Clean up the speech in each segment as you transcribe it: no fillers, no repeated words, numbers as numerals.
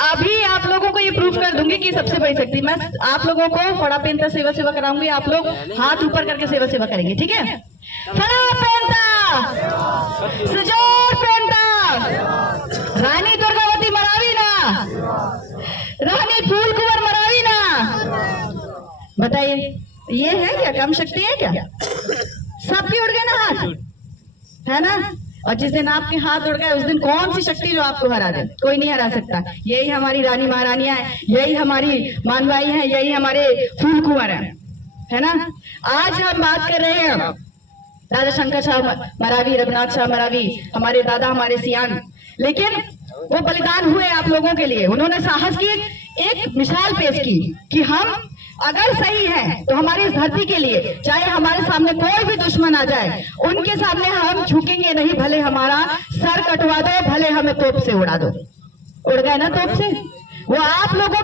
अभी आप लोगों को ये प्रूफ कर दूंगी कि सबसे बड़ी शक्ति। मैं आप लोगों को फड़ा पहनता सेवा सेवा कराऊंगी, आप लोग हाथ ऊपर करके सेवा सेवा करेंगे, ठीक है? फड़ा पहनता, सुजोर पहनता, रानी दुर्गावती मरावी ना, रानी फूल कुंवर मरावी ना। बताइए ये है क्या कम शक्ति है क्या? सबके उड़ गए ना हाथ, है ना? और जिस दिन आपके हाथ उड़ गए उस दिन कौन सी शक्ति जो आपको हरा दे? कोई नहीं हरा सकता। यही हमारी रानी महारानियां है, यही हमारी मानवाई है, यही हमारे फूल कुंवर है ना? आज हम बात कर रहे हैं राजा शंकर शाह मरावी, रघुनाथ शाह मरावी, हमारे दादा, हमारे सियान। लेकिन वो बलिदान हुए आप लोगों के लिए। उन्होंने साहस की एक मिसाल पेश की कि हम अगर सही है तो हमारी इस धरती के लिए, चाहे हमारे सामने कोई भी दुश्मन आ जाए, उनके सामने हम झुकेंगे नहीं, भले हमारा सर कटवा दो, भले हमें तोप से उड़ा दो। उड़ गए ना तोप से? वो आप लोगों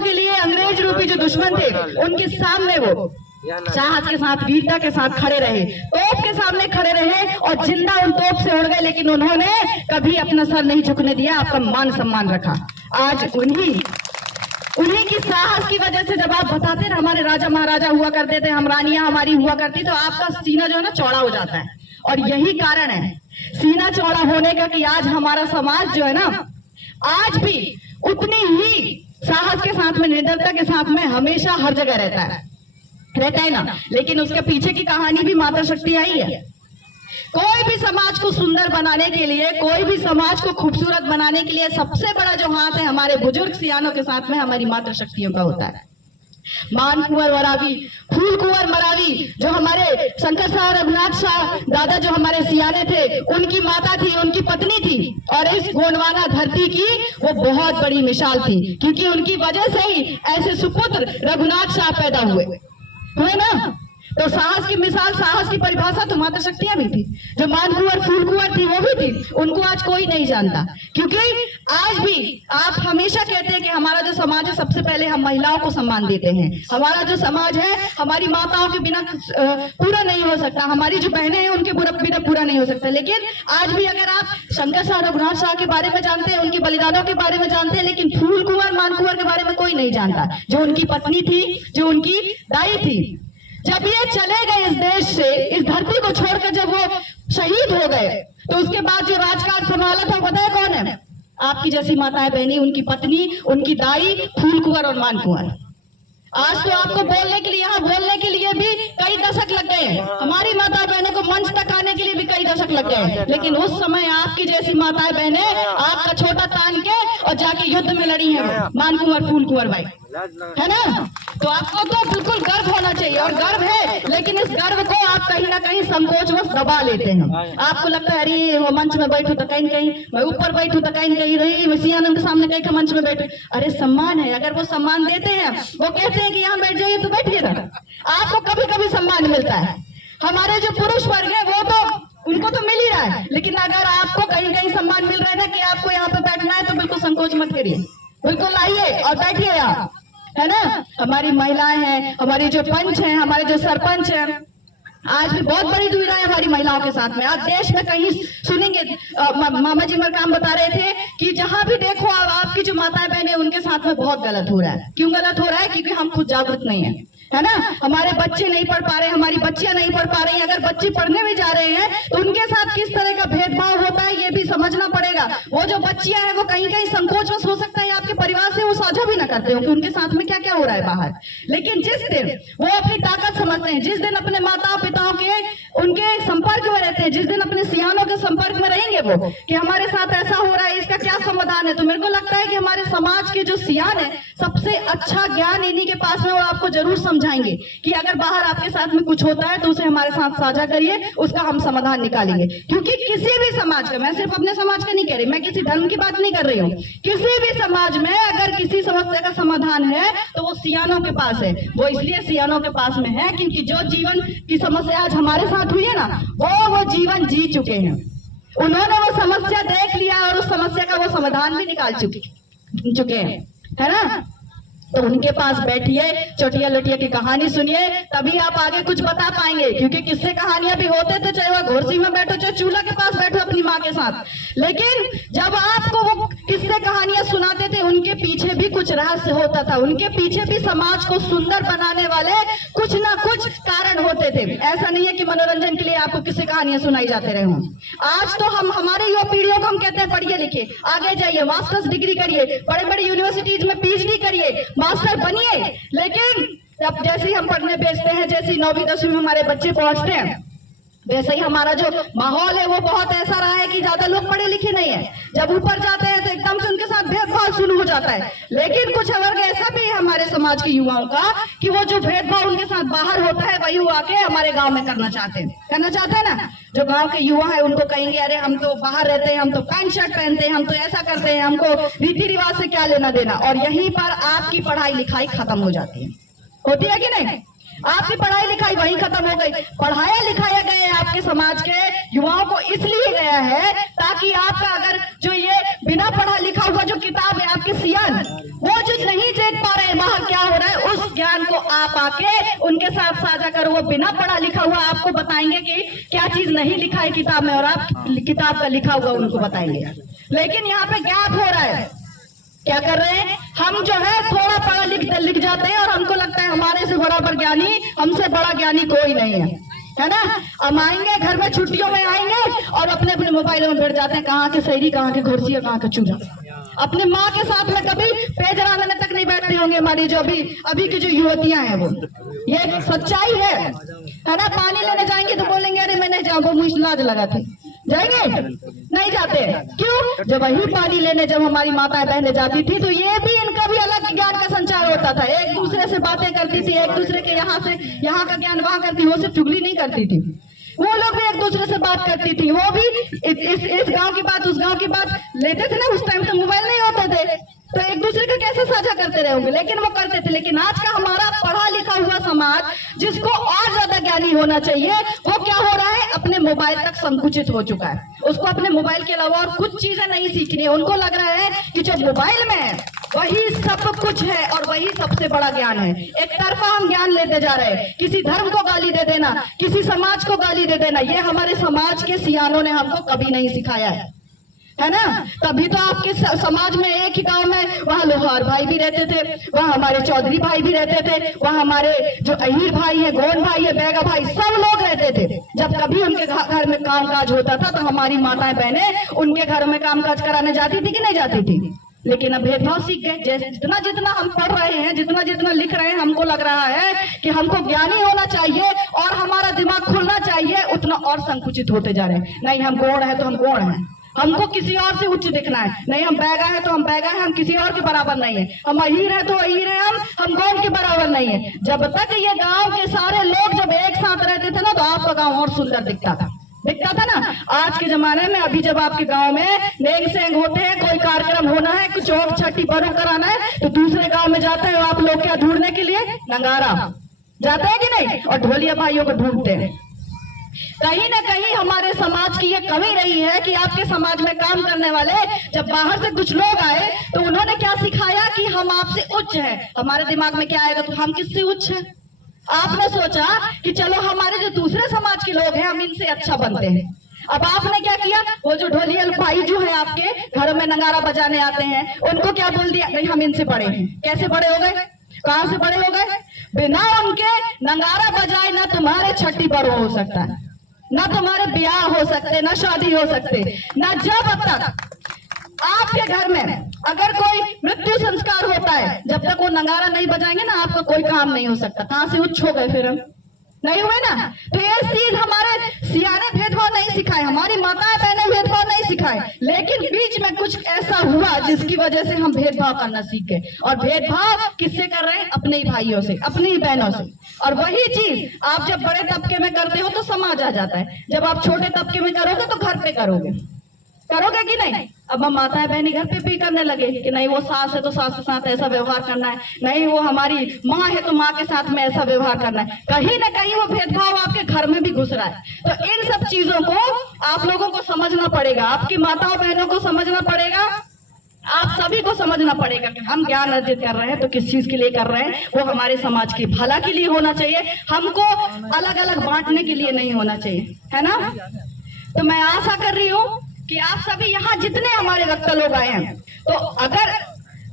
के लिए अंग्रेज रूपी जो दुश्मन थे उनके सामने वो साहस के साथ, वीरता के साथ खड़े रहे, तोप के सामने खड़े रहे और जिंदा उन तोप से उड़ गए, लेकिन उन्होंने कभी अपना सर नहीं झुकने दिया, आपका मान सम्मान रखा। आज उन्हीं की साहस की वजह से जब आप बताते ना हमारे राजा महाराजा हुआ करते थे, हम रानियां हमारी हुआ करती, तो आपका सीना जो है ना चौड़ा हो जाता है। और यही कारण है सीना चौड़ा होने का कि आज हमारा समाज जो है ना, आज भी उतनी ही साहस के साथ में, निडरता के साथ में हमेशा हर जगह रहता है ना। लेकिन उसके पीछे की कहानी भी माता शक्ति आई है। कोई भी समाज को सुंदर बनाने के लिए, कोई भी समाज को खूबसूरत बनाने के लिए सबसे बड़ा जो हाथ है हमारे बुजुर्ग सियानों के साथ में हमारी माता शक्तियों का होता है। मान कुंवर मरावी, फूल कुंवर मरावी, जो हमारे शंकर शाह, रघुनाथ शाह दादा जो हमारे सियाने थे, उनकी माता थी, उनकी पत्नी थी, और इस गोंडवाना धरती की वो बहुत बड़ी मिसाल थी, क्योंकि उनकी वजह से ही ऐसे सुपुत्र रघुनाथ शाह पैदा हुए ना। तो साहस की मिसाल, साहस की परिभाषा तो माता शक्तियां भी थी। जो मान कुंवर, फूल कुंवर थी वो भी थी, उनको आज कोई नहीं जानता, क्योंकि आज भी आप हमेशा कहते हैं कि हमारा जो समाज है सबसे पहले हम महिलाओं को सम्मान देते हैं। हमारा जो समाज है हमारी माताओं के बिना पूरा नहीं हो सकता, हमारी जो बहनें हैं उनके बिना पूरा नहीं हो सकता। लेकिन आज भी अगर आप शंकर शाह, रघुनाथ शाह के बारे में जानते हैं, उनके बलिदानों के बारे में जानते हैं, लेकिन फूल कुंवर, मान कुंवर के बारे में कोई नहीं जानता, जो उनकी पत्नी थी, जो उनकी दाई थी। जब ये चले गए इस देश से, इस धरती को छोड़कर जब वो शहीद हो गए, तो उसके बाद जो राजकाज संभाला था पता है कौन है? आपकी जैसी माताएं बहनी, उनकी पत्नी, उनकी दाई, फूल कुंवर और मान कुंवर। आज तो आपको बोलने के लिए, यहाँ बोलने के लिए भी कई दशक लग गए हैं, हमारी माता बहनों को मंच तक आने के लिए भी कई दशक लग गए हैं, लेकिन उस समय आपकी जैसी माताएं बहनें आपका छोटा तान के और जाके युद्ध में लड़ी है, मान कुंवर, फूल कुंवर भाई, है ना? तो आपको तो बिल्कुल गर्व होना चाहिए, और गर्व है, लेकिन इस गर्व को आप कहीं ना कहीं संकोचवश दबा लेते हैं। आपको लगता है अरे वो मंच में बैठू तो कहीं कहीं, मैं ऊपर बैठू तो कहीं कहीं, रही मैं सियानों के सामने कहीं मंच में बैठे। अरे सम्मान है, अगर वो सम्मान देते हैं, वो कहते हैं कि यहाँ बैठ जाइए तो बैठिए ना, आपको कभी कभी सम्मान मिलता है। हमारे जो पुरुष वर्ग है वो तो उनको तो मिल ही रहा है, लेकिन अगर आपको कहीं कहीं सम्मान मिल रहा है ना कि आपको यहाँ पे बैठना है, तो बिल्कुल संकोच मत करिए, बिल्कुल आइए और बैठिए यहाँ, है ना? हमारी महिलाएं हैं, हमारी जो पंच हैं, हमारे जो सरपंच हैं, आज भी बहुत बड़ी दुविधा है हमारी महिलाओं के साथ में। आप देश में कहीं सुनेंगे, मामा जी मेरे काम बता रहे थे कि जहां भी देखो आपकी जो माताएं बहनें उनके साथ में बहुत गलत हो रहा है। क्यों गलत हो रहा है? क्योंकि हम खुद जागरूक नहीं है, है ना? हमारे बच्चे नहीं पढ़ पा रहे, हमारी बच्चियां नहीं पढ़ पा रही। अगर बच्चे पढ़ने भी जा रहे हैं तो उनके साथ किस तरह का भेदभाव होता है ये भी समझना पड़ेगा। वो जो बच्चियां हैं वो कहीं कहीं संकोचवश हो सकता है आपके परिवार से वो साझा भी ना करते हो कि उनके साथ में क्या क्या हो रहा है बाहर, लेकिन जिस दिन वो अपनी ताकत समझते हैं, जिस दिन अपने माता पिताओं के उनके संपर्क में रहते हैं, जिस दिन अपने सियानों के संपर्क में रहेंगे वो कि हमारे साथ ऐसा हो रहा है, इसका क्या समाधान है, तो मेरे को लगता है कि हमारे समाज के जो सियान है सबसे अच्छा ज्ञान इन्हीं के पास में, और आपको जरूर समझाएंगे कि अगर बाहर आपके साथ में कुछ होता है तो उसे हमारे साथ साझा करिए, उसका हम समाधान निकालेंगे। क्योंकि किसी भी समाज का, मैं सिर्फ अपने समाज का नहीं कह रही, मैं किसी धर्म की बात नहीं कर रही हूँ, किसी भी समाज में अगर किसी समस्या का समाधान है तो वो सियानों के पास है। वो इसलिए सियानों के पास में है क्योंकि जो जीवन की समस्या आज हमारे साथ हुई है ना, वो जीवन जी चुके हैं, उन्होंने वो समस्या देख लिया और उस समस्या का वो समाधान भी निकाल चुके हैं, है ना? तो उनके पास बैठिए, चटिया लटिया की कहानी सुनिए, तभी आप आगे कुछ बता पाएंगे। क्योंकि किस्से कहानियां भी होते थे, चाहे वह घोरसी में बैठो चाहे चूल्हा के पास बैठो अपनी माँ के साथ, लेकिन जब आपको वो किस्से कहानियां सुनाते थे उनके पीछे भी कुछ रहस्य होता था, उनके पीछे भी समाज को सुंदर बनाने वाले कुछ ना कुछ कारण होते थे। ऐसा नहीं है कि मनोरंजन के लिए आपको किस्से कहानियां सुनाई जाते रहे हों। आज तो हम हमारे युवा पीढ़ियों को हम कहते हैं पढ़िए लिखिए, आगे जाइए, मास्टर्स डिग्री करिए, बड़े बड़े यूनिवर्सिटीज में पीएचडी करिए, मास्टर बनिए। लेकिन अब जैसे ही हम पढ़ने भेजते हैं, जैसे ही 9वीं 10वीं में हमारे बच्चे पहुंचते हैं, वैसे ही हमारा जो माहौल है वो बहुत ऐसा रहा है कि ज्यादा लोग पढ़े लिखे नहीं है। जब ऊपर जाते हैं तो एकदम से उनके साथ भेदभाव शुरू हो जाता है। लेकिन कुछ वर्ग ऐसा भी है हमारे समाज के युवाओं का कि वो जो भेदभाव उनके साथ बाहर होता है वही वो आके हमारे गांव में करना चाहते हैं ना। जो गांव के युवा है उनको कहेंगे अरे हम तो बाहर रहते हैं, हम तो पैंट शर्ट पहनते हैं, हम तो ऐसा करते हैं, हमको रीति रिवाज से क्या लेना देना। और यहीं पर आपकी पढ़ाई लिखाई खत्म हो जाती है, होती है कि नहीं? आपकी पढ़ाई लिखाई वहीं खत्म हो गई। पढ़ाया लिखाया गया आपके समाज के युवाओं को इसलिए गया है ताकि आपका अगर जो ये बिना पढ़ा लिखा हुआ जो किताब है आपके सियान, वो जो नहीं देख पा रहे बाहर क्या हो रहा है, उस ज्ञान को आप आके उनके साथ साझा करो। वो बिना पढ़ा लिखा हुआ आपको बताएंगे कि क्या चीज नहीं लिखा है किताब में, और आप किताब का लिखा हुआ उनको बताएंगे। लेकिन यहाँ पे गैप हो रहा है। क्या कर रहे हैं हम? जो है थोड़ा पढ़ा लिख जाते हैं और हमको लगता है हमारे से बड़ा ज्ञानी, हमसे बड़ा ज्ञानी कोई नहीं है ना। हम आएंगे घर में, छुट्टियों में आएंगे और अपने अपने मोबाइलों में बैठ जाते हैं, कहाँ के शायरी, कहाँ के घोरसी, कहाँ का चूल्हा। अपने माँ के साथ में कभी पेज रांधने तक नहीं बैठते होंगे हमारी जो अभी की जो युवतियां हैं। वो ये सच्चाई है ना। पानी लेने जाएंगे तो बोलेंगे अरे मैं नहीं जाऊंगा, मुझे लाज लगा थी, जाएंगे नहीं जाते। क्यों? जब वही पानी लेने जब हमारी माताएं बहनें जाती थी तो ये भी इनका भी अलग ज्ञान का संचार होता था। एक दूसरे से बातें करती थी, एक दूसरे के यहाँ से यहाँ का ज्ञान वहां करती, वो सिर्फ चुगली नहीं करती थी, वो लोग भी एक दूसरे से बात करती थी। वो भी इस गांव की बात उस गांव की बात लेते थे ना। उस टाइम तो मोबाइल नहीं होते थे तो एक दूसरे को कैसे साझा करते रहोगे, लेकिन वो करते थे। लेकिन आज का हमारा पढ़ा लिखा हुआ समाज जिसको और ज्यादा ज्ञानी होना चाहिए, वो क्या हो रहा है, अपने मोबाइल तक संकुचित हो चुका है। उसको अपने मोबाइल के अलावा और कुछ चीजें नहीं सीखनी है। उनको लग रहा है कि जो मोबाइल में है वही सब कुछ है और वही सबसे बड़ा ज्ञान है। एक तरफा हम ज्ञान लेते जा रहे हैं, किसी धर्म को गाली दे देना, किसी समाज को गाली दे देना, ये हमारे समाज के सियानों ने हमको कभी नहीं सिखाया है ना। तभी तो आपके समाज में एक ही गांव में वहाँ लोहार भाई भी रहते थे, वहाँ हमारे चौधरी भाई भी रहते थे, वहाँ हमारे जो अहीर भाई है, गोंड भाई है, बैगा भाई, सब लोग रहते थे। जब कभी उनके घर में कामकाज होता था तो हमारी माताएं बहनें उनके घर में कामकाज कराने जाती थी कि नहीं जाती थी। लेकिन अब भेदभाव सीख गए। जैसे जितना जितना हम पढ़ रहे हैं, जितना जितना लिख रहे हैं, हमको लग रहा है कि हमको ज्ञानी होना चाहिए और हमारा दिमाग खुलना चाहिए, उतना और संकुचित होते जा रहे हैं। नहीं, हम गौड़ है तो हम गौड़ हैं, हमको किसी और से उच्च दिखना है। नहीं, हम बैगा है तो हम बैगा है, हम किसी और के बराबर नहीं है। हम अहीर है तो अहीर है, हम गौड़ के बराबर नहीं है। जब तक ये गांव के सारे लोग जब एक साथ रहते थे ना तो आपका गांव और सुंदर दिखता था ना। आज के जमाने में अभी जब आपके गांव में नेंग सेंग होते हैं, कोई कार्यक्रम होना है, कुछ और छठी बरो कराना है, तो दूसरे गांव में जाते हैं आप लोग क्या ढूंढने के लिए, नंगारा जाते हैं कि नहीं, और ढोलिया भाइयों को ढूंढते हैं। कहीं ना कहीं हमारे समाज की ये कमी रही है कि आपके समाज में काम करने वाले जब बाहर से कुछ लोग आए तो उन्होंने क्या सिखाया कि हम आपसे उच्च हैं। हमारे दिमाग में क्या आएगा, तो हम किससे उच्च हैं। आपने सोचा कि चलो हमारे जो दूसरे समाज के लोग हैं हम इनसे अच्छा बनते हैं। अब आपने क्या किया, वो जो ढोलियल भाई जो है आपके घरों में नगारा बजाने आते हैं, उनको क्या बोल दिया, नहीं हम इनसे बड़े हैं। कैसे बड़े हो गए, कहां से बड़े हो गए? बिना उनके नगारा बजाए ना तुम्हारे छठी बरो हो सकता है, ना तुम्हारे ब्याह हो सकते, ना शादी हो सकते, ना जब तक आपके घर में अगर कोई मृत्यु संस्कार होता है, जब तक वो नगारा नहीं बजाएंगे ना आपका कोई काम नहीं हो सकता। कहां से उच्च हो गए फिर हम, नहीं हुए ना। तो ये चीज हमारे सियाने भेदभाव नहीं सिखाए, हमारी माताएं बहनें भेदभाव नहीं सिखाए, लेकिन बीच में कुछ ऐसा हुआ जिसकी वजह से हम भेदभाव करना सीख गए। और भेदभाव किससे कर रहे हैं, अपने ही भाइयों से, अपनी ही बहनों से। और वही चीज आप जब बड़े तबके में करते हो तो समाज आ जाता है, जब आप छोटे तबके में करोगे तो घर पे करोगे कि नहीं। अब हम माताएं बहनी घर पे भी करने लगे कि नहीं वो सास है तो सास के साथ ऐसा व्यवहार करना है, नहीं वो हमारी माँ है तो माँ के साथ में ऐसा व्यवहार करना है। कहीं ना कहीं वो भेदभाव आपके घर में भी घुस रहा है। तो इन सब चीजों को आप लोगों को समझना पड़ेगा, आपकी माताओं बहनों को समझना पड़ेगा, आप सभी को समझना पड़ेगा कि हम ज्ञान अर्जित कर रहे हैं तो किस चीज के लिए कर रहे हैं, वो हमारे समाज की भला के लिए होना चाहिए, हमको अलग अलग बांटने के लिए नहीं होना चाहिए, है ना। तो मैं आशा कर रही हूँ कि आप सभी यहाँ जितने हमारे वक्ता लोग आए हैं, तो अगर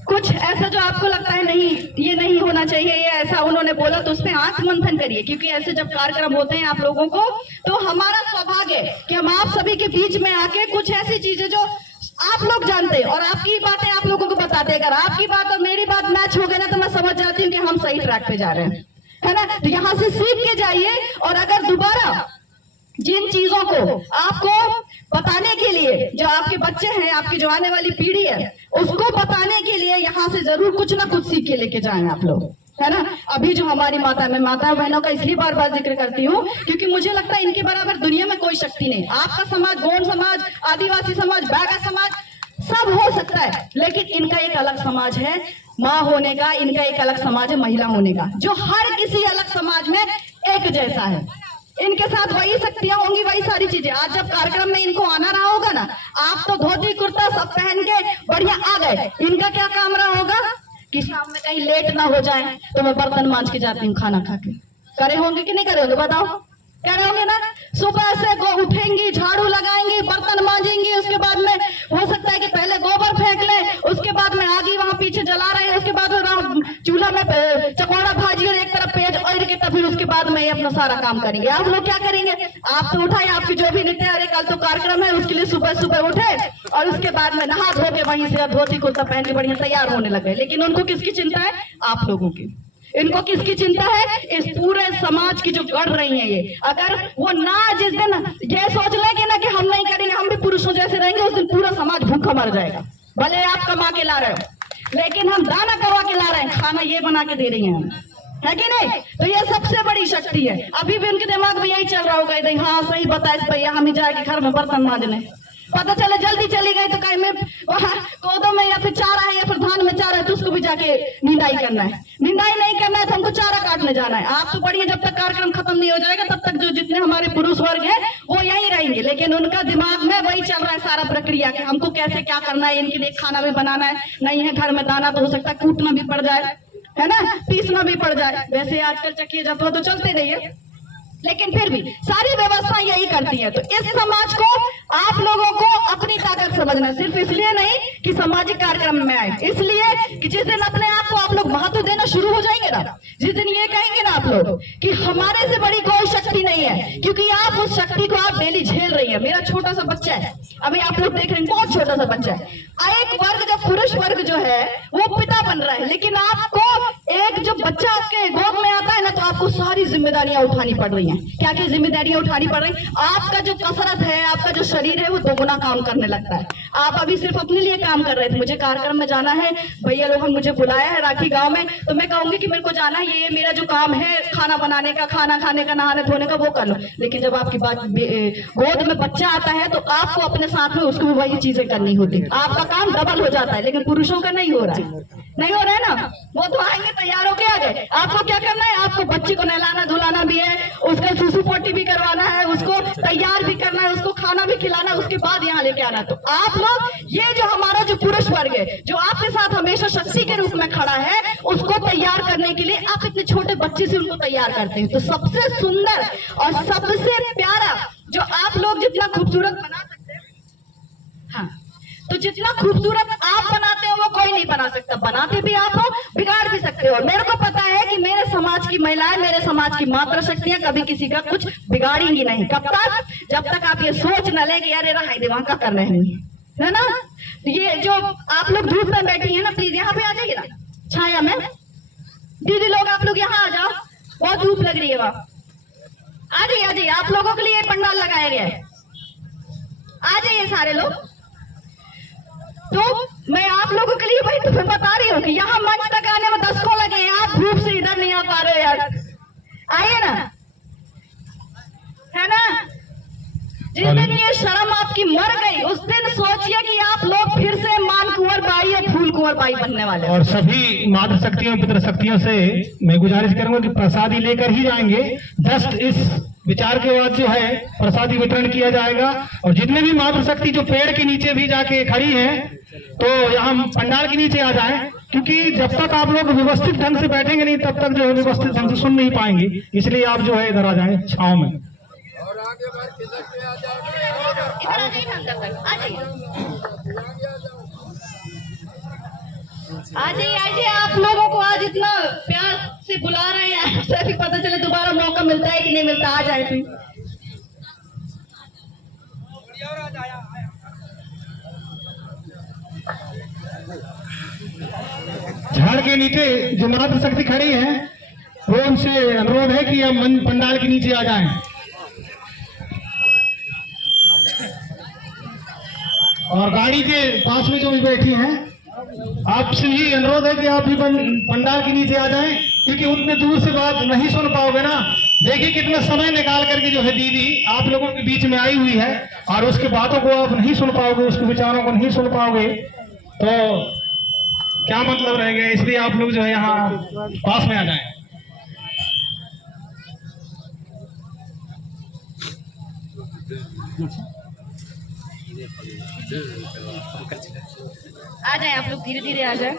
कुछ ऐसा जो आपको लगता है नहीं ये नहीं होना चाहिए, ये ऐसा उन्होंने बोला, तो उसमें आंख मंथन करिए, क्योंकि ऐसे जब कार्यक्रम होते हैं आप लोगों को, तो हमारा सौभाग्य है कि हम आप सभी के बीच में आके कुछ ऐसी चीजें जो आप लोग जानते हैं और आपकी बातें आप लोगों को बताते हैं। अगर आपकी बात और मेरी बात मैच हो गई ना, तो मैं समझ जाती हूँ कि हम सही ट्रैक पे जा रहे हैं, है ना। तो यहाँ से सीख के जाइए, और अगर दोबारा जिन चीजों को आपको बताने के लिए, जो आपके बच्चे हैं, आपकी जो आने वाली पीढ़ी है, उसको बताने के लिए यहाँ से जरूर कुछ ना कुछ सीख के लेके जाएं आप लोग, है ना। अभी जो हमारी माता, मैं माता बहनों का इसलिए बार बार जिक्र करती हूँ क्योंकि मुझे लगता है इनके बराबर दुनिया में कोई शक्ति नहीं। आपका समाज, गोंड समाज, आदिवासी समाज, बैगा समाज, सब हो सकता है, लेकिन इनका एक अलग समाज है माँ होने का, इनका एक अलग समाज है महिला होने का, जो हर किसी अलग समाज में एक जैसा है। इनके साथ वही शक्तियां होंगी, वही सारी चीजें। आज जब कार्यक्रम में इनको आना रहा होगा ना, आप तो धोती कुर्ता सब पहन के बढ़िया आ गए, इनका क्या काम रहा होगा कि शाम में कहीं लेट ना हो जाए तो मैं बर्तन मांज के जाती हूँ खाना खा के। करे होंगे कि नहीं करे होंगे, बताओ, करे होंगे ना। सुबह से उठेंगी, झाड़ू लगाएंगी, बर्तन मांजेंगी, उसके बाद में हो सकता है कि पहले गोबर फेंक ले, उसके बाद में आगे वहां पीछे जला रहे हैं, उसके बाद में चूल्हा में चकोड़ा भाजी और एक तरफ पेज और के, तब फिर उसके बाद में अपना सारा काम करेंगे। आप लोग क्या करेंगे, आप तो उठाए, आपकी जो भी नित्य, अरे कल तो कार्यक्रम है उसके लिए सुबह सुबह उठे और उसके बाद में नहा धो के वहीं से धोती कुर्ता पहन के बढ़िया तैयार होने लगे। लेकिन उनको किसकी चिंता है, आप लोगों की। इनको किसकी चिंता है, इस पूरे समाज की जो गढ़ रही है ये। अगर वो ना जिस दिन ये सोच लेंगे ना कि हम नहीं करेंगे, हम भी पुरुषों जैसे रहेंगे, उस दिन पूरा समाज भूखा मर जाएगा। भले आप कमा के ला रहे हो, लेकिन हम दाना करवा के ला रहे हैं, खाना ये बना के दे रही हैं हम, है कि नहीं। तो ये सबसे बड़ी शक्ति है। अभी भी उनके दिमाग में यही चल रहा होगा, हाँ सही बताए भैया, हम ही जाएंगे घर में बर्तन मांजने, पता चले जल्दी चली गई तो कहीं में वहाँ कोदो में या फिर चारा है या फिर धान में चारा है, तो उसको भी जाके निंदाई करना है। निंदाई नहीं करना है तो हमको चारा काटने जाना है। आप तो बढ़िया, जब तक कार्यक्रम खत्म नहीं हो जाएगा तब तक जो जितने हमारे पुरुष वर्ग है वो यही रहेंगे, लेकिन उनका दिमाग में वही चल रहा है सारा प्रक्रिया कि हमको कैसे क्या करना है, इनके लिए खाना भी बनाना है, नहीं है घर में दाना तो हो सकता है कूटना भी पड़ जाए, है ना, पीसना भी पड़ जाए। वैसे आजकल चक्की जब तो चलते नहीं है, लेकिन फिर भी सारी व्यवस्था यही करती है। तो इस समाज को आप लोगों को अपनी ताकत समझना, सिर्फ इसलिए नहीं कि सामाजिक कार्यक्रम में आए, इसलिए कि जिस दिन अपने आप को आप लोग महत्व देना शुरू हो जाएंगे ना, जिस दिन ये कहेंगे ना आप लोग कि हमारे से बड़ी कोई शक्ति नहीं है, क्योंकि आप उस शक्ति को आप डेली झेल रही है। मेरा छोटा सा बच्चा है, अभी आप लोग देख रहे हैं, बहुत छोटा सा बच्चा है। एक वर्ग जो पुरुष वर्ग जो है वो पिता बन रहा है, लेकिन आपको एक जो बच्चा आपके गोद में आता है ना, तो आपको सारी जिम्मेदारियां उठानी पड़ रही हैं। क्या क्या जिम्मेदारियां उठानी पड़ रही, आपका जो कसरत है, आपका जो शरीर है वो दोगुना काम करने लगता है। आप अभी सिर्फ अपने लिए काम कर रहे थे, मुझे कार्यक्रम में जाना है, भैया लोगों ने मुझे बुलाया है राखी गांव में, तो मैं कहूंगी कि मेरे को जाना है, ये मेरा जो काम है खाना बनाने का, खाना खाने का, नहाने धोने का, वो कर लो। लेकिन जब आपकी बात गोद में बच्चा आता है तो आपको अपने साथ में उसको भी वही चीजें करनी होती है, आपका काम डबल हो जाता है। लेकिन पुरुषों का नहीं हो रहा है, नहीं हो रहा है ना, वो तो आएंगे तैयार होके आ गए। आपको क्या करना है, आपको बच्चे को नहलाना धुलाना भी है, उसका सुसु पोटी भी करवाना है, उसको तैयार भी करना है, उसको खाना भी खिलाना है, उसके बाद यहाँ लेके आना। तो आप लोग, ये जो हमारा जो पुरुष वर्ग है जो आपके साथ हमेशा शक्ति के रूप में खड़ा है, उसको तैयार करने के लिए आप इतने छोटे बच्चे से उनको तैयार करते हैं। तो सबसे सुंदर और सबसे प्यारा जो आप लोग जितना खूबसूरत बना सकते हैं, हाँ, तो जितना खूबसूरत आप बनाते हो वो कोई नहीं बना सकता। बनाते भी आप हो, बिगाड़ भी सकते हो। मेरे को पता है कि मेरे समाज की महिलाएं, मेरे समाज की मातृ शक्तियां कभी किसी का कुछ बिगाड़ेंगी नहीं। कब तक, जब तक आप ये सोच न ले कि यार रहा दे वहां का कर रहे हैं, है ना। ये जो आप लोग धूप में बैठी है ना, प्लीज यहाँ पे आ जाइए ना छाया में। दीदी लोग आप लोग यहाँ आ जाओ, बहुत धूप लग रही है वहां, आ जाइए, आ जाइए। आप लोगों के लिए पंडाल लगाया गया है, आ जाइए सारे लोग। तो मैं आप लोगों के लिए वही तो बता रही हूँ कि यहाँ मंच तक आने में 10 को लगे, आप धूप से इधर नहीं आ पा रहे यार, आइए ना, है ना। जिस दिन ये शर्म आपकी मर गई, उस दिन सोचिए कि आप लोग फिर से मान कुंवर बाई और फूल कुंवर बाई बनने वाले। और सभी मातृ शक्तियों पितृ शक्तियों से मैं गुजारिश करूंगा कि प्रसादी लेकर ही जाएंगे। जस्ट इस विचार के बाद जो है प्रसादी वितरण किया जाएगा, और जितने भी मातृ शक्ति जो पेड़ के नीचे भी जाके खड़ी हैं तो यहाँ पंडाल के नीचे आ जाएं, क्योंकि जब तक आप लोग व्यवस्थित ढंग से बैठेंगे नहीं तब तक जो है व्यवस्थित ढंग से सुन नहीं पाएंगे। इसलिए आप जो है इधर आ जाएं छांव में। आज ही आप लोगों को आज इतना प्यार से बुला रहे हैं, आपसे भी पता चले दोबारा मौका मिलता है कि नहीं मिलता। आ जाए फिर। झाड़ के नीचे जो मातृ शक्ति खड़ी है वो उनसे अनुरोध है कि अब पंडाल के नीचे आ जाएं। और गाड़ी के पास में जो भी बैठी हैं आपसे ही अनुरोध है कि आप भी पंडाल के नीचे आ जाएं, क्योंकि उतने दूर से बात नहीं सुन पाओगे ना। देखिए कितना समय निकाल करके जो है दीदी आप लोगों के बीच में आई हुई है और उसकी बातों को आप नहीं सुन पाओगे, उसके विचारों को नहीं सुन पाओगे तो क्या मतलब रहेगा। इसलिए आप लोग जो है यहाँ पास में आ जाएं। आ जाए आप लोग, धीरे धीरे आ जाए।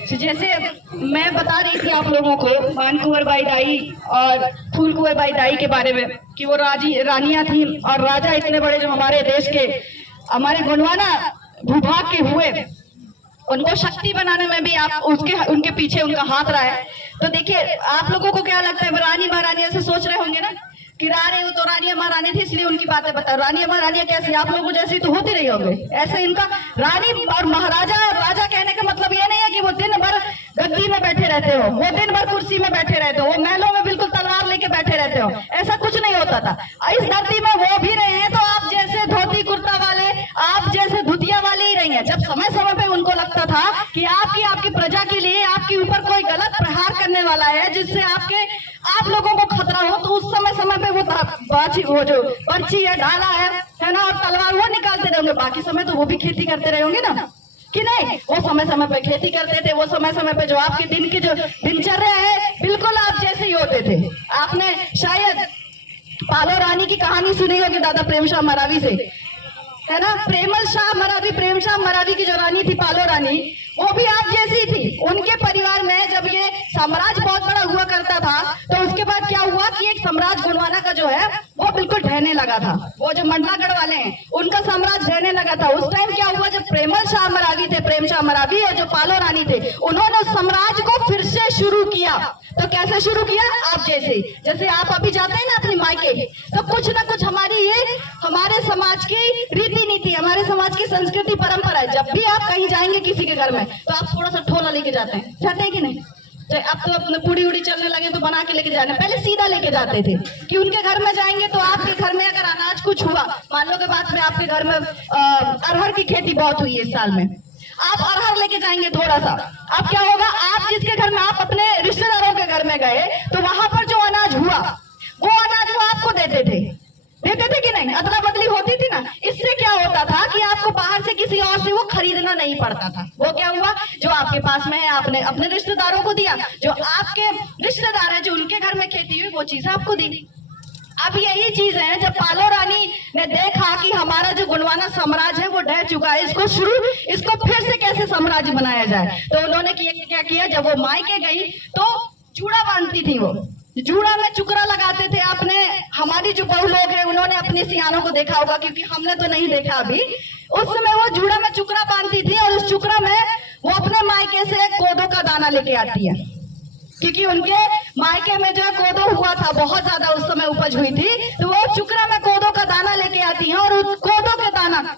तो जैसे मैं बता रही थी आप लोगों को मान कुंवर बाई दाई और फूल कुंवर बाई दाई के बारे में कि वो रानियां थी और राजा इतने बड़े जो हमारे देश के हमारे गोंडवाना भूभाग के हुए, उनको शक्ति बनाने में भी आप उनके पीछे उनका हाथ रहा है। तो देखिए आप लोगों को क्या लगता है, रानी महारानी ऐसे सोच रहे होंगे ना कि रानी वो तो रानी महारानी थी इसलिए उनकी बातें बता। रानी महारानी कैसी, आप लोगों जैसी तो होती रही होंगे। ऐसे इनका रानी और महाराजा राजा कहने का मतलब ये नहीं है कि वो दिन भर गद्दी में बैठे रहते हो, वो दिन भर कुर्सी में बैठे रहते हो, वो महलों में बिल्कुल तलवार लेके बैठे रहते हो, ऐसा कुछ नहीं होता था। इस धरती में वो भी रहे हैं तो आप जैसे धोती कुर्ता वाले, आप जैसे धुतिया वाले ही रही हैं। जब समय समय पे उनको लगता था कि आपकी प्रजा के लिए आपके ऊपर कोई गलत प्रहार करने वाला है जिससे आप लोगों को खतरा हो, तो उस समय पे वो जो पर्ची है, ढाला है ना, और तलवार वो निकालते रहेंगे। बाकी समय तो वो भी खेती करते रहे होंगे ना कि नहीं। वो समय समय पे खेती करते थे, वो समय समय पे जो आपके दिन की जो दिनचर्या है बिल्कुल आप जैसे ही होते थे। आपने शायद पालो रानी की कहानी सुनी होगी दादा प्रेम शाह मरावी से, है ना। प्रेमल शाह मरावी, प्रेम शाह मरावी की जो रानी थी पालो रानी, वो भी आप जैसी थी। उनके परिवार में जब ये साम्राज्य बहुत बड़ा हुआ करता था तो उसके बाद क्या हुआ कि एक साम्राज्य गोंडवाना का जो है वो बिल्कुल ढहने लगा था। वो जो मंडलागढ़ वाले हैं उनका साम्राज्य ढहने लगा था। उस टाइम क्या हुआ, जब प्रेमल शाह मरावी थे, प्रेम शाह मरावी और जो पालो रानी थे, उन्होंने उस साम्राज्य को फिर से शुरू किया। तो कैसे शुरू किया, आप जैसे आप अभी जाते हैं ना अपनी मायके, तो कुछ ना कुछ हमारे समाज की रीति नीति, हमारे समाज की संस्कृति परंपरा है। जब भी आप कहीं जाएंगे किसी के घर में तो आप थोड़ा सा ठोला लेके जाते हैं कि नहीं। अब तो अपने पूड़ी उड़ी चलने लगे तो बना के लेके जाने, पहले सीधा लेके जाते थे कि उनके घर में जाएंगे तो आपके घर में अगर अनाज कुछ हुआ, मान लो के बाद में आपके घर में अरहर की खेती बहुत हुई है इस साल में, आप अरहर लेके जाएंगे थोड़ा सा। अब क्या होगा, आप जिसके घर में आप अपने रिश्तेदारों के घर में गए तो वहां पर जो अनाज हुआ वो अनाज वो आपको देते थे कि नहीं, अदला बदली होती थी ना। इससे क्या होता था कि आपको बाहर से किसी और से वो खरीदना नहीं पड़ता था। वो क्या हुआ, जो आपके पास में है आपने अपने रिश्तेदारों को दिया, जो आपके रिश्तेदार है जो उनके घर में खेती हुई वो चीज आपको दी। अब यही चीज है, जब पालो रानी ने देखा कि हमारा जो गोंडवाना साम्राज्य है वो ढह चुका है, इसको फिर से कैसे साम्राज्य बनाया जाए, तो उन्होंने क्या किया, जब वो मायके गई तो जूड़ा बांधती थी, वो जूड़ा में चुकरा लगाते थे। आपने हमारी जो बहु लोग हैं उन्होंने अपनी सियानों को देखा होगा, क्योंकि हमने तो नहीं देखा अभी। उस समय वो जूड़ा में चुकरा बांधती थी और उस चुकरा में वो अपने मायके से कोदो का दाना लेके आती है, क्योंकि उनके मायके में जो है कोदो हुआ था, बहुत ज्यादा उस समय उपज हुई थी, तो वो चुकरा में कोदो का दाना लेके आती है और उस कोदो के दाना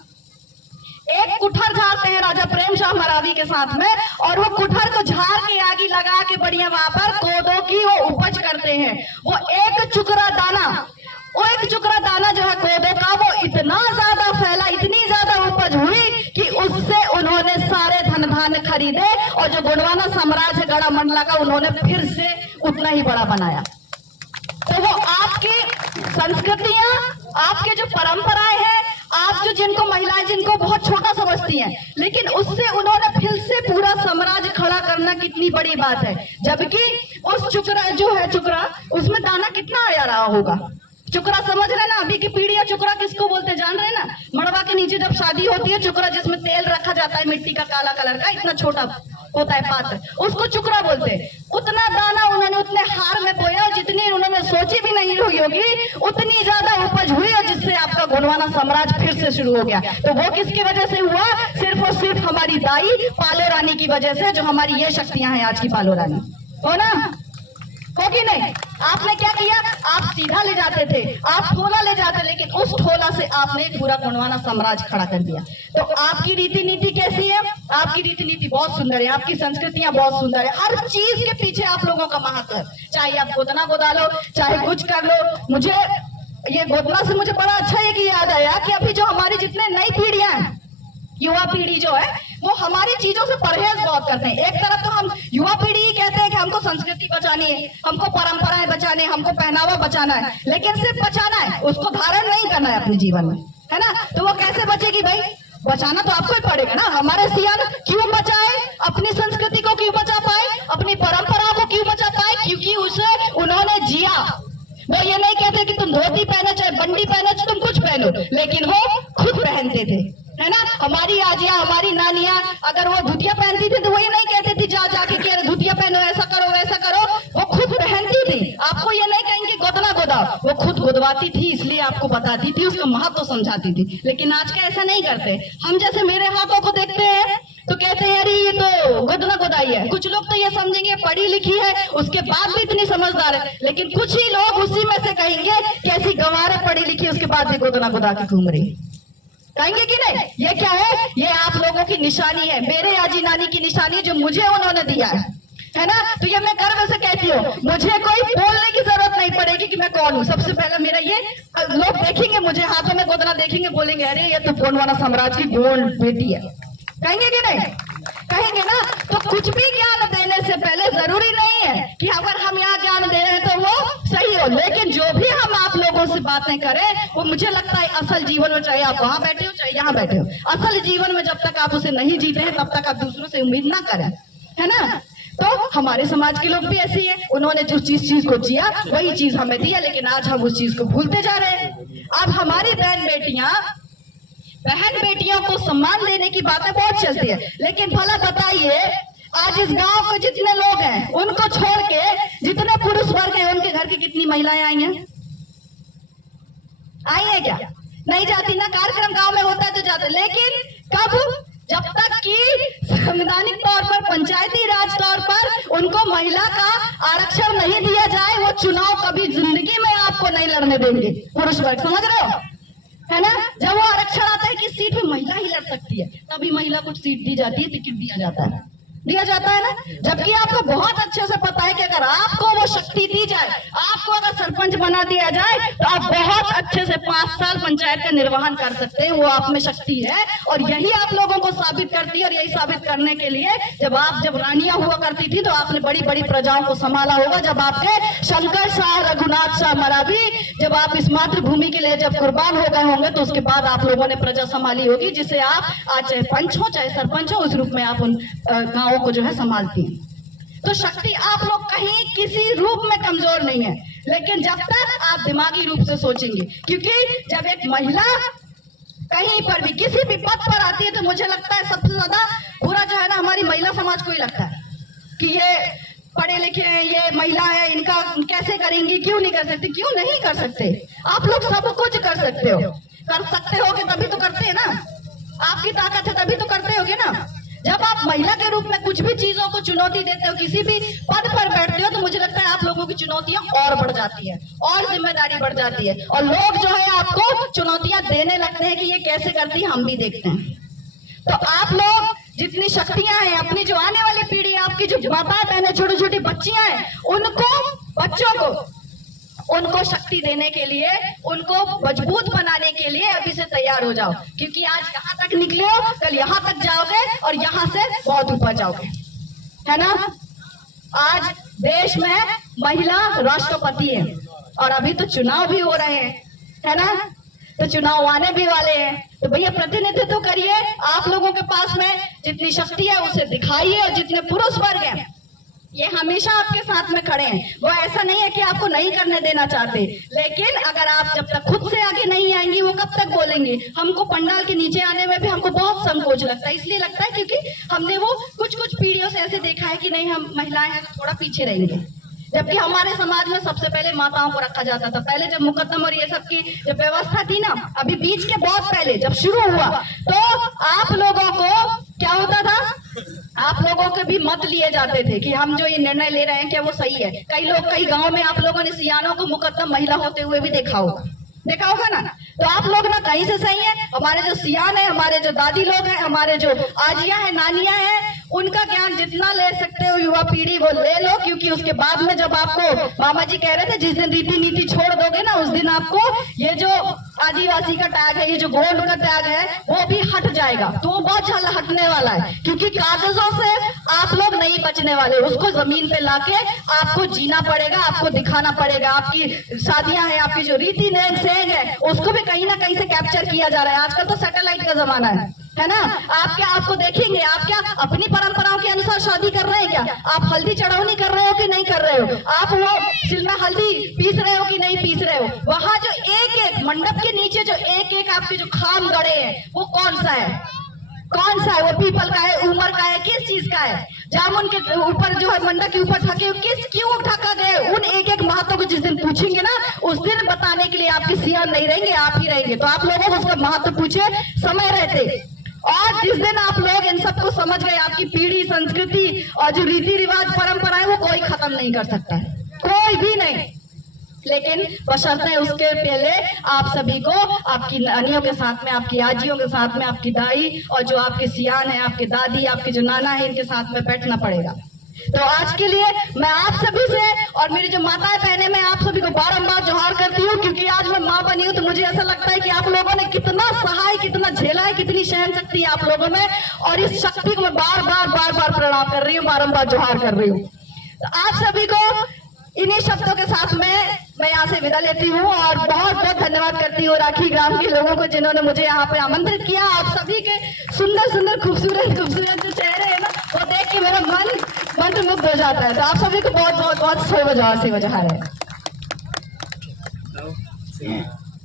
एक कुठर झाड़ते हैं राजा प्रेम शाह मरावी के साथ में, और वो कुठर को झाड़ के आगे लगा के बढ़िया वहां पर कोदो की वो उपज करते हैं। वो एक चुकरा दाना जो है कोदो का, वो इतना ज्यादा फैला, इतनी ज्यादा उपज हुई कि उससे उन्होंने सारे धन धान खरीदे और जो गोंडवाना साम्राज्य गढ़ा मंडला का उन्होंने फिर से उतना ही बड़ा बनाया। तो वो आपकी संस्कृतियां, आपके जो परंपराएं हैं, आप जो जिनको महिलाएं जिनको बहुत छोटा समझती हैं, लेकिन उससे उन्होंने फिर से पूरा साम्राज्य खड़ा करना कितनी बड़ी बात है। जबकि उस चुकरा जो है, चुकरा उसमें दाना कितना आया रहा होगा, चुकरा समझ रहे ना, अभी की पीढ़ी चुकरा किसको बोलते जान रहे ना, मड़वा के नीचे जब शादी होती है, चुकरा जिसमें तेल रखा जाता है मिट्टी का काला कलर का, इतना छोटा होता है पात्र, उसको चुकरा बोलते हैं। उतना दाना उन्होंने उतने हार में बोया, जितनी उन्होंने सोची भी नहीं हुई होगी उतनी ज्यादा उपज हुई, और जिससे आपका गोंडवाना साम्राज्य फिर से शुरू हो गया। तो वो किसकी वजह से हुआ? सिर्फ और सिर्फ हमारी दाई पालो रानी की वजह से, जो हमारी ये शक्तियां हैं आज की पालो रानी, हो ना? हो कि नहीं? आपने क्या किया? आप सीधा ले जाते थे, आप ठोला ले जाते, लेकिन उस ठोला से आपने पूरा गोंडवाना साम्राज्य खड़ा कर दिया। तो आपकी रीति नीति कैसी है? आपकी रीति नीति बहुत सुंदर है, आपकी संस्कृतियां बहुत सुंदर है, हर चीज के पीछे आप लोगों का महत्व है। चाहे आप गोदना गोदा लो, चाहे कुछ कर लो। मुझे ये गोदना से मुझे बड़ा अच्छा ये कि याद आया कि अभी जो हमारी जितने नई पीढ़ियां हैं, युवा पीढ़ी जो है, वो हमारी चीजों से परहेज बहुत करते हैं। एक तरफ तो हम युवा पीढ़ी ही कहते हैं कि हमको संस्कृति बचानी है, हमको परंपराएं बचानी है, हमको पहनावा बचाना है, लेकिन सिर्फ बचाना है, उसको धारण नहीं करना है अपने जीवन में, है ना? तो वो कैसे बचेगी भाई? बचाना तो आपको ही पड़ेगा ना। हमारे सियान क्यों बचाए? अपनी संस्कृति को क्यों बचा पाए? अपनी परंपरा को क्यों बचा पाए? क्योंकि उसे उन्होंने जिया। वो ये नहीं कहते कि तुम धोती पहनो, चाहे बंडी पहनो, चाहे तुम कुछ पहनो, लेकिन वो खुद पहनते थे, है ना? हमारी आजियां, हमारी नानियां अगर वो धुतिया पहनती थी तो वो ये नहीं कहते थी जा जाके कि अरे धुतिया पहनो, ऐसा करो वैसा करो। वो खुद पहनती थी। आपको ये नहीं कहेंगे गोदना गोदाओ, वो खुद गोदवाती थी, इसलिए आपको बताती थी, उसका महत्व तो समझाती थी। लेकिन आज का ऐसा नहीं करते। हम जैसे मेरे हाथों को देखते हैं तो कहते हैं अरे ये तो गोदना गोदाई है। कुछ लोग तो ये समझेंगे पढ़ी लिखी है, उसके बाद भी इतनी समझदार है, लेकिन कुछ ही लोग उसी में से कहेंगे कि ऐसी गंवारे पढ़ी लिखी उसके बाद भी गोदना गोदा के घूम रही। कहेंगे कि नहीं? ये क्या है? ये आप लोगों की निशानी है, मेरे आजी नानी की निशानी, जो मुझे उन्होंने दिया है ना? तो ये मैं गर्व से कहती हूँ, मुझे कोई बोलने की जरूरत नहीं पड़ेगी कि मैं कौन हूँ। सबसे पहले मेरा ये, लोग देखेंगे मुझे हाथों में गोदना, देखेंगे बोलेंगे अरे ये तो गोंडवाना साम्राज्य की गोंड बेटी है। कहेंगे कि नहीं? कहेंगे ना? तो कुछ भी ज्ञान देने से पहले जरूरी नहीं है कि अगर हम यहाँ ज्ञान दे रहे हैं तो वो सही हो, लेकिन जो भी हम आप लोगों से बातें करें वो मुझे लगता है असल जीवन में, चाहे आप वहां बैठे हो चाहे यहाँ बैठे हो, असल जीवन में जब तक आप उसे नहीं जीते हैं तब तक आप दूसरों से उम्मीद ना करें, है ना? तो हमारे समाज के लोग भी ऐसे ही है, उन्होंने जो चीज को जिया वही चीज हमें दिया, लेकिन आज हम उस चीज को भूलते जा रहे हैं। अब हमारी बहन बेटियों को सम्मान देने की बातें बहुत चलती है, लेकिन भला बताइए आज इस गांव के जितने लोग हैं उनको छोड़ के जितने पुरुष वर्ग हैं उनके घर की कितनी महिलाएं आई हैं? आई है क्या? नहीं जाती ना। कार्यक्रम गांव में होता है तो जाते, लेकिन कब? जब तक कि संवैधानिक तौर पर, पंचायती राज तौर पर उनको महिला का आरक्षण नहीं दिया जाए, वो चुनाव कभी जिंदगी में आपको नहीं लड़ने देंगे पुरुष वर्ग। समझ रहे हो, है ना? जब वो आरक्षण आता है कि सीट पे महिला ही लड़ सकती है, तभी महिला को सीट दी जाती है, टिकट दिया जाता है ना। जबकि आपको बहुत अच्छे से पता है कि अगर आपको वो शक्ति दी जाए, आपको अगर सरपंच बना दिया जाए, तो आप बहुत अच्छे से 5 साल पंचायत का निर्वहन कर सकते हैं। वो आप में शक्ति है, और यही आप लोगों को साबित करती है। और यही साबित करने के लिए जब रानियां हुआ करती थी तो आपने बड़ी बड़ी प्रजाओं को संभाला होगा। जब आपके शंकर शाह, रघुनाथ शाह मरावी, जब आप इस मातृभूमि के लिए जब कुर्बान हो गए होंगे, तो उसके बाद आप लोगों ने प्रजा संभाली होगी, जिसे आप आज चाहे पंच हो चाहे सरपंच हो, उस रूप में आप उन गाँव को जो है संभालती हैं। तो शक्ति आप लोग कहीं किसी रूप में कमजोर नहीं है, लेकिन जब तक आप दिमागी रूप से सोचेंगे, क्योंकि जब एक महिला कहीं पर भी किसी भी पद पर आती है तो मुझे लगता है सबसे ज्यादा बुरा जो है ना हमारी महिला समाज को ही लगता है कि ये पढ़े लिखे हैं, ये महिला है, इनका कैसे करेंगी, क्यों नहीं कर सकते? क्यों नहीं कर सकते? आप लोग सब कुछ कर सकते हो कि तभी तो करते हैं ना। आपकी ताकत है तभी तो करते होगे ना। जब आप महिला के रूप में कुछ भी चीजों को चुनौती देते हो, किसी भी पद पर बैठते हो, तो मुझे लगता है आप लोगों की चुनौतियां और बढ़ जाती है, और जिम्मेदारी बढ़ जाती है, और लोग जो है आपको चुनौतियां देने लगते हैं कि ये कैसे करती है, हम भी देखते हैं। तो आप लोग जितनी शक्तियां हैं, अपनी जो आने वाली पीढ़ी है, आपकी जो माताएं बहनें, छोटी छोटी बच्चियां हैं, बच्चों को उनको शक्ति देने के लिए, उनको मजबूत बनाने के लिए अभी से तैयार हो जाओ, क्योंकि आज यहाँ तक निकले हो, कल यहाँ तक जाओगे और यहाँ से बहुत ऊपर जाओगे, है ना। आज देश में महिला राष्ट्रपति है और अभी तो चुनाव भी हो रहे हैं, है ना। तो चुनाव आने भी वाले हैं, तो भैया प्रतिनिधित्व करिए। आप लोगों के पास में जितनी शक्ति है उसे दिखाइए, और जितने पुरुष वर्ग हैं ये हमेशा आपके साथ में खड़े हैं। वो ऐसा नहीं है कि आपको नहीं करने देना चाहते, लेकिन अगर आप जब तक खुद से आगे नहीं आएंगी वो कब तक बोलेंगे। हमको पंडाल के नीचे आने में भी हमको बहुत संकोच लगता है, इसलिए लगता है क्योंकि हमने वो कुछ पीढ़ियों से ऐसे देखा है कि नहीं हम महिलाएं हैं तो थोड़ा पीछे रहेंगे, जबकि हमारे समाज में सबसे पहले माताओं को रखा जाता था। पहले जब मुकद्दम और ये सब की जब व्यवस्था थी ना, अभी बीच के बहुत पहले जब शुरू हुआ तो आप लोगों को क्या होता था, आप लोगों के भी मत लिए जाते थे कि हम जो ये निर्णय ले रहे हैं क्या वो सही है। कई गांव में आप लोगों ने सियानों को मुकद्दम महिला होते हुए भी देखा होगा ना। तो आप लोग ना कहीं से सही है, हमारे जो सियान है, हमारे जो दादी लोग हैं, हमारे जो आजियां हैं, नानियां हैं, उनका ज्ञान जितना ले सकते हो युवा पीढ़ी वो ले लो, क्योंकि उसके बाद में जब आपको मामा जी कह रहे थे जिस दिन रीति नीति छोड़ दोगे ना उस दिन आपको ये जो आदिवासी का टैग है, ये जो गोल्ड का टैग है वो भी हट जाएगा। तो वो बहुत जल्द हटने वाला है, क्योंकि कागजों से आप लोग नहीं बचने वाले, उसको जमीन पे लाके आपको जीना पड़ेगा, आपको दिखाना पड़ेगा। आपकी शादियां हैं, आपकी जो रीति सेंग है उसको भी कहीं ना कहीं से कैप्चर किया जा रहा है। आजकल तो सैटेलाइट का जमाना है ना। आपको देखेंगे, आप क्या अपनी परंपराओं के अनुसार शादी कर रहे हैं क्या? आप हल्दी चढ़ावनी कर रहे हो कि नहीं कर रहे हो? आप वो सिल में हल्दी पीस रहे हो कि नहीं पीस रहे हो? वहां जो एक एक मंडप के नीचे जो एक एक आपके जो खाम गड़े हैं वो कौन सा है? वो पीपल का है, उमर का है, किस चीज का है? जामुन के ऊपर जो है मंडप के ऊपर ढके क्यों ढका गए? उन एक एक महत्व को जिस दिन पूछेंगे ना उस दिन बताने के लिए आपके सियान नहीं रहेंगे, आप ही रहेंगे। तो आप लोगों को उसका महत्व पूछे समय रहते, और जिस दिन आप लोग इन सबको समझ गए, आपकी पीढ़ी, संस्कृति और जो रीति रिवाज परंपराएं वो कोई खत्म नहीं कर सकता है, कोई भी नहीं। लेकिन बशर्ते उसके पहले आप सभी को आपकी नानियों के साथ में, आपकी आजियों के साथ में, आपकी दाई और जो आपके सियान है, आपके दादी, आपके जो नाना है, इनके साथ में बैठना पड़ेगा। तो आज के लिए मैं आप सभी से और मेरी जो माताएं बहनें, मैं आप सभी को बारंबार जोहार करती हूँ, क्योंकि आज मैं माँ बनी हूँ तो मुझे ऐसा लगता है कि आप लोगों ने कितना सहाय, कितना झेला है, कितनी सहन शक्ति है आप लोगों में, और इस शक्ति को मैं बार बार प्रणाम कर रही हूँ, बारंबार जोहार कर रही हूँ। तो आप सभी को इन्हीं शब्दों के साथ में मैं यहाँ से विदा लेती हूँ और बहुत बहुत धन्यवाद करती हूँ राखी ग्राम के लोगों को जिन्होंने मुझे यहाँ पे आमंत्रित किया। आप सभी के सुंदर खूबसूरत जो चेहरे हैं ना वो देख के मेरा मन मंत्रमुग्ध हो जाता है। तो आप सभी को बहुत बहुत बहुत से वजह है।